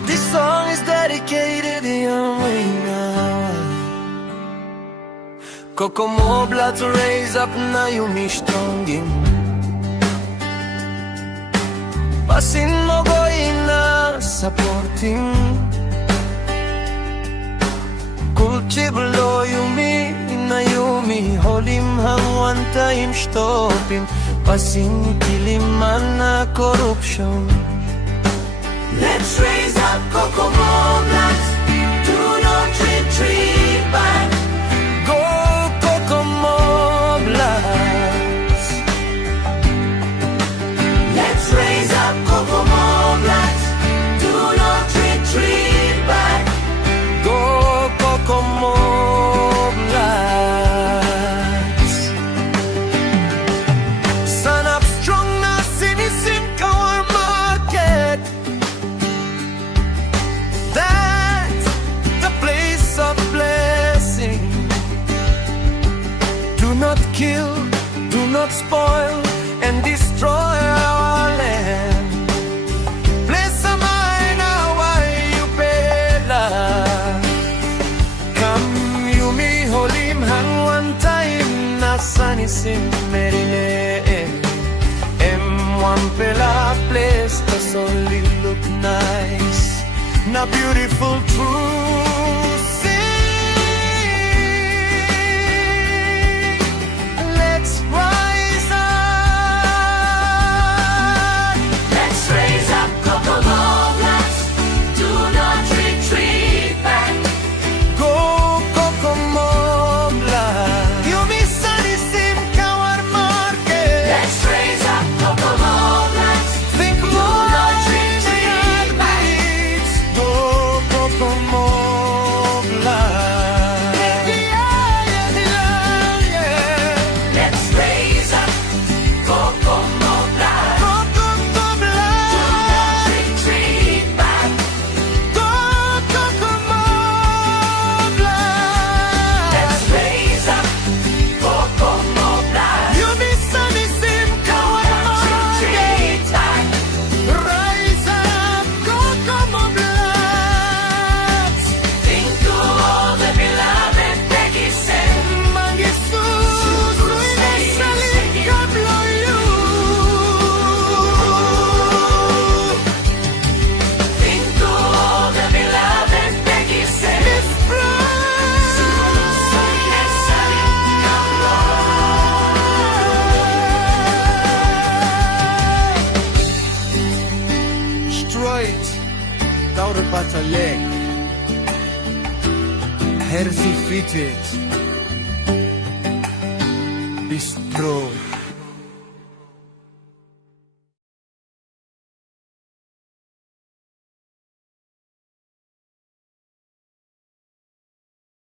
This song is dedicated to Yamina. Kokomo blood to raise up na yumi strongin. Pasin mo goina supporting. Kulchiblo yumi na yumi holim hang one time stopping. Pasin kiliman na corruption. Let's raise up Kokomo bloods. Do not retreat back. Go Kokomo bloods. Let's raise up Kokomo bloods. Do not retreat back. Go Kokomo bloods. Stand up strong na sinisim ka our market. That's the place of blessing. Do not kill, do not spoil and destroy our land. Bless a mine why you pela. Come you me holim hang one time na sanisim merine. One pela place to solely look nice. Na beautiful true sing. Let's rise up. Let's raise up Kokomo bloods. Do not retreat back. Go Kokomo blood. You miss sunny sim kawar market. Let's raise up Kokomo bloods. Think Do more not retreat back. Go Kokomo blood. Let's raise up Kokomo bloods. Kokomo Do blood. not retreat back. Go Kokomo blood. Let's raise up Kokomo bloods. You miss sunny sim Do not retreat back. Rise up, Kokomo blood. Think to all the beloved Peggy said. Mangisusu inasalika blow you. Think to all the beloved Peggy said. Miss Brown. Straight down the battalion. Hersey fitted. Bistro.